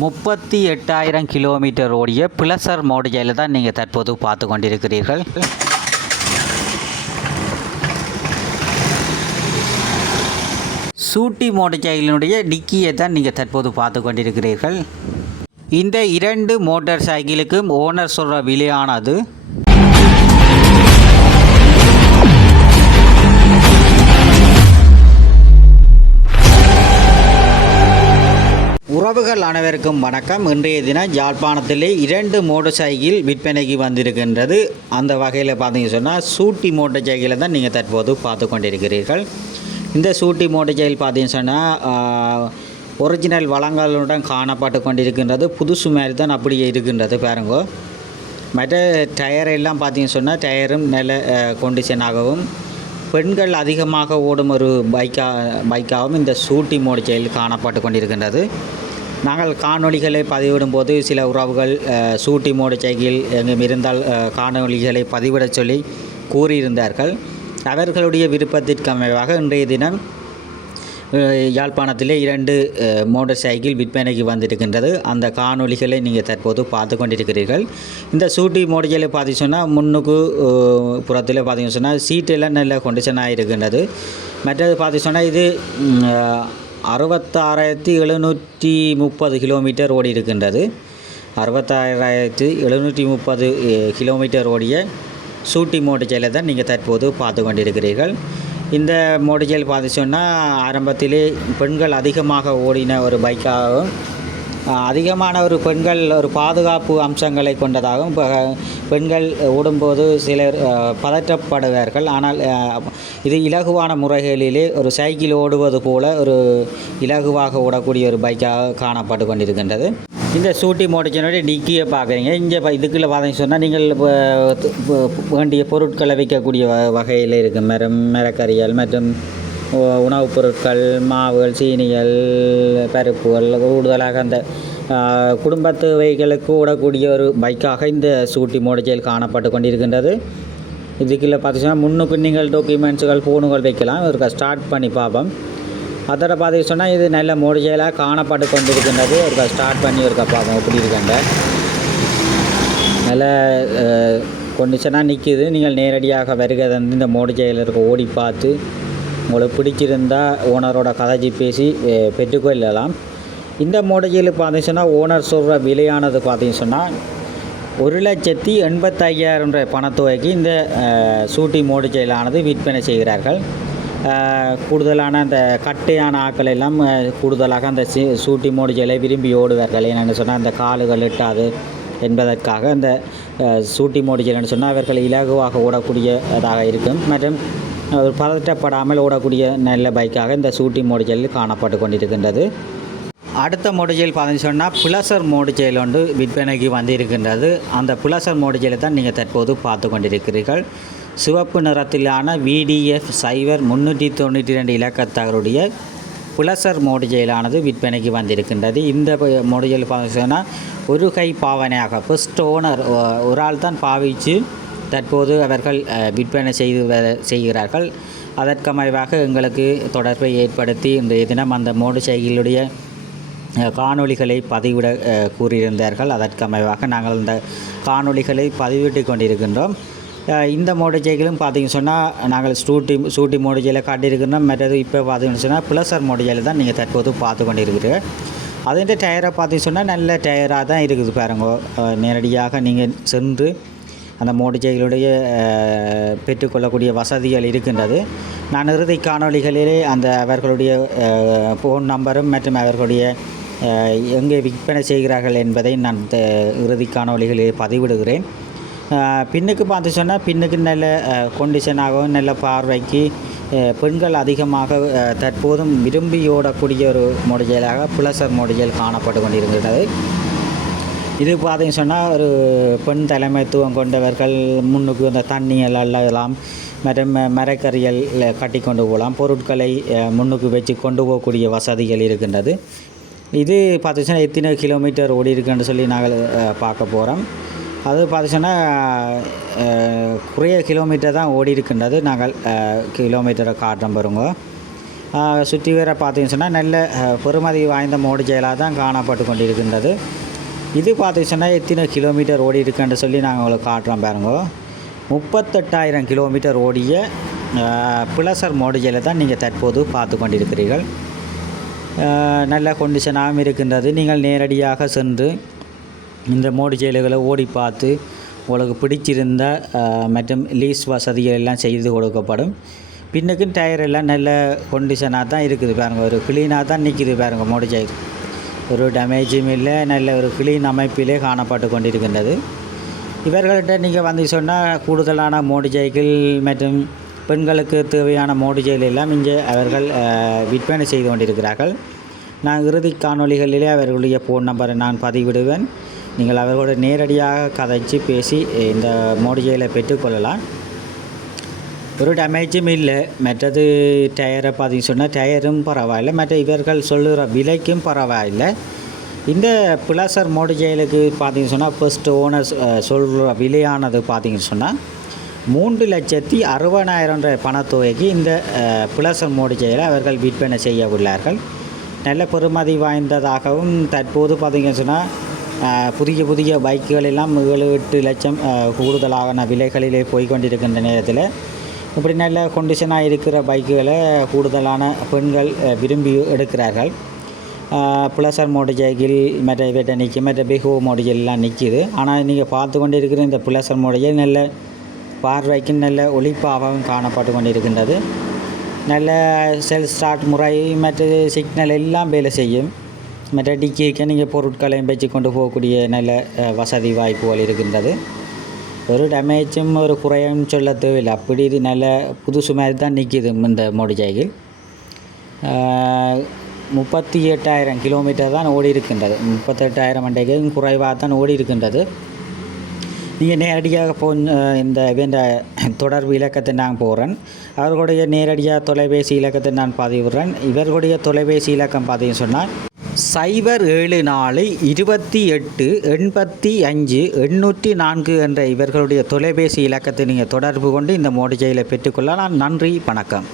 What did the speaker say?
முப்பத்தி எட்டாயிரம் கிலோமீட்டர் ஓடிய பிளசர் மோடியில் தான் நீங்கள் தற்போது பார்த்து கொண்டிருக்கிறீர்கள். சூட்டி மோட்டர்சைக்கிளினுடைய டிக்கியை தான் நீங்கள் தற்போது பார்த்து கொண்டிருக்கிறீர்கள். இந்த இரண்டு மோட்டார் சைக்கிளுக்கும் ஓனர் சொல்கிற விலையானது உறவுகள் அனைவருக்கும் வணக்கம். இன்றைய தினம் யாழ்ப்பாணத்திலே இரண்டு மோட்டார் சைக்கிள் விற்பனைக்கு வந்திருக்கின்றது. அந்த வகையில் பார்த்தீங்கன்னு சொன்னால் சூட்டி மோட்டர் சைக்கிளை தான் நீங்கள் தற்போது பார்த்து கொண்டிருக்கிறீர்கள். இந்த சூட்டி மோட்டர் சைக்கிள் பார்த்தீங்கன்னு சொன்னால் ஒரிஜினல் வளங்களுடன் காணப்பட்டு கொண்டிருக்கின்றது. புதுசு மாதிரி தான் அப்படியே இருக்கின்றது பாருங்கோ. மற்ற டயர் எல்லாம் பார்த்தீங்கன்னு சொன்னால் டயரும் நல்ல கொண்டிஷனாகவும் பெண்கள் அதிகமாக ஓடும் ஒரு பைக்கா பைக்காகவும் இந்த சூட்டி மோடி செயல் காணப்பட்டு கொண்டிருக்கின்றது. நாங்கள் காணொளிகளை பதிவிடும் போது சில உறவுகள் சூட்டி மோடு சைக்கிள் எங்கும் இருந்தால் காணொளிகளை பதிவிடச் சொல்லி கூறியிருந்தார்கள். அவர்களுடைய விருப்பத்திற்கு அமைவாக இன்றைய தினம் யாழ்ப்பாணத்திலே இரண்டு அஹ், மோட்டார் சைக்கிள் விற்பனைக்கு வந்திருக்கின்றது. அந்த காணொலிகளை நீங்கள் தற்போது பார்த்து கொண்டிருக்கிறீர்கள். இந்த சூட்டி மோடிகளை பார்த்து சொன்னால் முன்னுக்கு புறத்தில் பார்த்தீங்க சொன்னால் சீட்டெல்லாம் நல்ல கொண்டிஷனாக இருக்கின்றது மற்றது பார்த்து சொன்னால் இது அறுபத்தாறாயிரத்தி எழுநூற்றி முப்பது கிலோமீட்டர் ஓடி இருக்கின்றது அறுபத்தாறாயிரத்து எழுநூற்றி முப்பது கிலோமீட்டர் ஓடிய சூட்டி மோட்டர்சைக்கிளை தான் நீங்கள் தற்போது பார்த்து கொண்டிருக்கிறீர்கள். இந்த மோட்டர்சைக்கிள் பார்த்து சொன்னால் ஆரம்பத்திலே பெண்கள் அதிகமாக ஓடின ஒரு பைக்காகவும் அதிகமான ஒரு பெண்கள் ஒரு பாதுகாப்பு அம்சங்களை கொண்டதாகவும் இப்போ பெண்கள் ஓடும்போது சிலர் பதற்றப்படுவார்கள். ஆனால் இது இலகுவான முறைகளிலே ஒரு சைக்கிள் ஓடுவது போல ஒரு இலகுவாக ஓடக்கூடிய ஒரு பைக்காக காணப்பட்டு கொண்டிருக்கின்றது. இந்த சூட்டி மோட்டர்சைக்கிளுடைய டிக்கியை பார்க்குறீங்க. இங்கே இப்போ இதுக்குள்ளே பார்த்தீங்கன்னு சொன்னால் நீங்கள் இப்போ வேண்டிய பொருட்களை வைக்கக்கூடிய வ- வகையில் இருக்குது மரம் மரக்கறிகள் மற்றும் உணவுப் பொருட்கள் மாவுகள் சீனிகள் பருப்புகள் கூடுதலாக அந்த குடும்பத்து குடும்பத் தேவைகளுக்கு ஓடக்கூடிய ஒரு பைக்காக இந்த சூட்டி மோட்டர்சைக்கிள் காணப்பட்டு கொண்டிருக்கின்றது. இதுக்குள்ள பார்த்தீங்கன்னா முன்னுக்கு நீங்கள் டாக்குமெண்ட்ஸுகள் ஃபோனுகள் வைக்கலாம். ஒரு ஸ்டார்ட் பண்ணி பார்ப்போம் அதோட பார்த்து சொன்னால் இது நல்ல மோடிஜைலாக காணப்பட்டு கொண்டிருக்கின்றது. ஒரு ஸ்டார்ட் பண்ணி இருக்க பார்ப்போம் எப்படி இருக்கின்ற. நல்ல கொண்டுச்சுன்னா நிற்கிது நீங்கள் நேரடியாக வருகிறது வந்து இந்த மோடிஜையில் இருக்க ஓடி பார்த்து உங்களுக்கு பிடிச்சிருந்தா ஓனரோட கதைச்சி பேசி பெற்றுக்கொள்ளலாம் இந்த மோடிஜையில் பார்த்தீங்க சொன்னால் ஓனர் சொல்கிற விலையானது பார்த்தீங்கன்னு சொன்னால் ஒரு லட்சத்தி எண்பத்தையாயிரம் ரூபாய் பணத்தொகைக்கு இந்த சூட்டி மோடிச்செயலானது விற்பனை செய்கிறார்கள். கூடுதலான அந்த கட்டையான ஆக்கள் எல்லாம் கூடுதலாக அந்த சி சூட்டி மோடிச்செயலை விரும்பி ஓடுவார்கள். என்னென்னு சொன்னால் அந்த காலுகள் எட்டாது என்பதற்காக அந்த சூட்டி மோடிச்செயல்னு சொன்னால் அவர்கள் இலகுவாக ஓடக்கூடியதாக இருக்கும். மற்றும் ஒரு பதட்டப்படாமல் ஓடக்கூடிய நல்ல பைக்காக இந்த சூட்டி மோடிச்செயல் காணப்பட்டு கொண்டிருக்கின்றது. அடுத்த மோடிஜெயில் பார்த்தீங்கன்னு சொன்னால் புலசர் மோடுஜெயில் ஒன்று விற்பனைக்கு வந்திருக்கின்றது. அந்த புலசர் மோடுஜெயிலை தான் நீங்கள் தற்போது பார்த்து கொண்டிருக்கிறீர்கள். சிவப்பு நிறத்திலான விடிஎஃப் சைவர் முந்நூற்றி தொண்ணூற்றி ரெண்டு இலக்கத்தகருடைய புலசர் மோடிஜெயிலானது விற்பனைக்கு வந்திருக்கின்றது. இந்த மோடிஜெயில் பார்த்தீங்கன்னா சொன்னால் ஒரு கை பாவனையாக ஃபஸ்ட் ஓனர் ஒரு ஆள் தான் பாவித்து தற்போது அவர்கள் விற்பனை செய்து செய்கிறார்கள். அதற்கமைவாக எங்களுக்கு தொடர்பை ஏற்படுத்தி இன்றைய தினம் அந்த மோடு சைக்கிளுடைய காணொளிகளை பதிவிட கூறியிருந்தார்கள். அதற்கமைவாக நாங்கள் இந்த காணொளிகளை பதிவிட்டு கொண்டிருக்கின்றோம். இந்த மோட்டர் பார்த்தீங்கன்னு சொன்னால் நாங்கள் ஸ்டூட்டி ஸ்டூட்டி மோட்டர் காட்டியிருக்கிறோம் மற்றது இப்போ பார்த்தீங்கன்னு சொன்னால் ப்ளஸர் மோட்டர் தான் நீங்கள் தற்போது பார்த்து கொண்டிருக்கிறீர்கள். அதுன்ற டயரை பார்த்தீங்கன்னு சொன்னால் நல்ல டயராக தான் இருக்குது பாருங்க. நேரடியாக நீங்கள் சென்று அந்த மோடிச்சைகளுடைய பெற்றுக்கொள்ளக்கூடிய வசதிகள் இருக்கின்றது. நான் இறுதி காணொலிகளிலே அந்த அவர்களுடைய ஃபோன் நம்பரும் மற்றும் அவர்களுடைய எங்கே விற்பனை செய்கிறார்கள் என்பதை நான் த- இறுதி காணொலிகளில் பதிவிடுகிறேன். பின்னுக்கு பார்த்து சொன்னால் பின்னுக்கு நல்ல கொண்டிஷனாகவும் நல்ல பார்வைக்கு பெண்கள் அதிகமாக தற்போதும் விரும்பி ஓடக்கூடிய ஒரு மோடிஜைலாக புலசர் மோடிஜைல் காணப்பட்டு கொண்டிருக்கிறது இது பார்த்தீங்க சொன்னால் ஒரு பெண் தலைமைத்துவம் கொண்டவர்கள் முன்னுக்கு இந்த தண்ணிகள் எல்லாம் மற்றும் மரக்கறிகள் கட்டி கொண்டு போகலாம். பொருட்களை முன்னுக்கு வச்சு கொண்டு போகக்கூடிய வசதிகள் இருக்கின்றது. இது பார்த்தீங்கன்னா எத்தனை கிலோமீட்டர் ஓடி இருக்குன்னு சொல்லி நாங்கள் பார்க்க போகிறோம் அது பார்த்தீங்கன்னா குறைய கிலோமீட்டர் தான் ஓடி இருக்கின்றது. நாங்கள் கிலோமீட்டரை காட்டுறோம் பாருங்க சுற்றி வர பார்த்தீங்கன்னு சொன்னால் நல்ல பெருமதி வாய்ந்த மோடி செயலாக தான் காணப்பட்டு கொண்டிருக்கின்றது. இது பார்த்துச்சுன்னா சொன்னால் எத்தனை கிலோமீட்டர் ஓடி இருக்குன்னு சொல்லி நாங்கள் உங்களுக்கு காட்டுறோம் பாருங்க. முப்பத்தெட்டாயிரம் கிலோமீட்டர் ஓடிய பிளசர் மோடிஜையில் தான் நீங்கள் தற்போது பார்த்து கொண்டிருக்கிறீர்கள். நல்ல கொண்டிஷனாகவும் இருக்கின்றது. நீங்கள் நேரடியாக சென்று இந்த மோடு செயல்களை ஓடி பார்த்து உங்களுக்கு பிடிச்சிருந்த மற்றும் லீஸ் வசதிகள் எல்லாம் செய்து கொடுக்கப்படும். பின்னுக்கும் டயர் எல்லாம் நல்ல கொண்டிஷனாக தான் இருக்குது பாருங்கள் ஒரு க்ளீனாக தான் நிற்கிது பாருங்கள் மோடி செயல் ஒரு டேமேஜும் இல்லை நல்ல ஒரு கிளீன் அமைப்பிலே காணப்பட்டு கொண்டிருக்கின்றது. இவர்கள்ட்ட நீங்கள் வந்து சொன்னால் கூடுதலான மோடு சைக்கிள் மற்றும் பெண்களுக்கு தேவையான மோடிஜைகள் சைக்கிள் எல்லாம் இங்கே அவர்கள் விற்பனை செய்து கொண்டிருக்கிறார்கள். நான் இறுதி காணொலிகளிலே அவர்களுடைய ஃபோன் நம்பரை நான் பதிவிடுவேன். நீங்கள் அவர்களோட நேரடியாக கதைச்சு பேசி இந்த மோடு பெற்றுக்கொள்ளலாம் ஒரு டேமேஜும் இல்லை மற்றது டயரை பார்த்திங்க சொன்னால் டயரும் பரவாயில்லை மற்ற இவர்கள் சொல்லுகிற விலைக்கும் பரவாயில்லை இந்த பிளசர் மோடு ஜெயிலுக்கு சொன்னால் ஃபர்ஸ்ட் ஓனர் சொல்கிற விலையானது பார்த்தீங்கன்னு சொன்னால் மூன்று லட்சத்தி அறுபதாயிரம் பணத்தொகைக்கு இந்த பிளசர் மோடு ஜெயிலை அவர்கள் விற்பனை செய்ய உள்ளார்கள் நல்ல பெறுமதி வாய்ந்ததாகவும் தற்போது பார்த்தீங்கன்னு சொன்னால் புதிய புதிய பைக்குகள் எல்லாம் ஏழு எட்டு லட்சம் கூடுதலான விலைகளிலே போய் கொண்டிருக்கின்ற நேரத்தில் இப்படி நல்ல கொண்டிஷனாக இருக்கிற பைக்குகளை கூடுதலான பெண்கள் விரும்பி எடுக்கிறார்கள். பிளசர் மோடு மற்ற இவற்றை நிற்கும் மற்ற பிஹோ மோடு எல்லாம் நிற்கிது ஆனால் நீங்கள் பார்த்து கொண்டு இருக்கிற இந்த பிளசர் மோடு நல்ல பார்வைக்கு நல்ல ஒளிப்பாகவும் காணப்பட்டு கொண்டிருக்கின்றது. நல்ல செல் ஸ்டார்ட் முறை மற்ற சிக்னல் எல்லாம் வேலை செய்யும். மற்ற டிக்கிக்கு நீங்கள் பொருட்களையும் வச்சு கொண்டு போகக்கூடிய நல்ல வசதி வாய்ப்புகள் இருக்கின்றது. ஒரு டேமேஜும் ஒரு குறையும் சொல்ல தேவையில்லை அப்படி இது நல்ல புதுசு மாதிரி தான் நிற்கிது இந்த மோடி சைக்கிள் முப்பத்தி எட்டாயிரம் கிலோமீட்டர் தான் ஓடி இருக்கின்றது முப்பத்தெட்டாயிரம் அண்டைக்கு குறைவாக தான் ஓடி இருக்கின்றது நீங்கள் நேரடியாக போ இந்த இந்த தொடர்பு இலக்கத்தை நான் போகிறேன் அவர்களுடைய நேரடியாக தொலைபேசி இலக்கத்தை நான் பதிவிடுறேன் இவர்களுடைய தொலைபேசி இலக்கம் பார்த்தீங்கன்னு சொன்னால் சைபர் ஏழு நாலு இருபத்தி எட்டு எண்பத்தி அஞ்சு எண்ணூற்றி நான்கு என்ற இவர்களுடைய தொலைபேசி இலக்கத்தை நீங்கள் தொடர்பு கொண்டு இந்த மோடிஜையில் பெற்றுக்கொள்ளலாம். நன்றி வணக்கம்.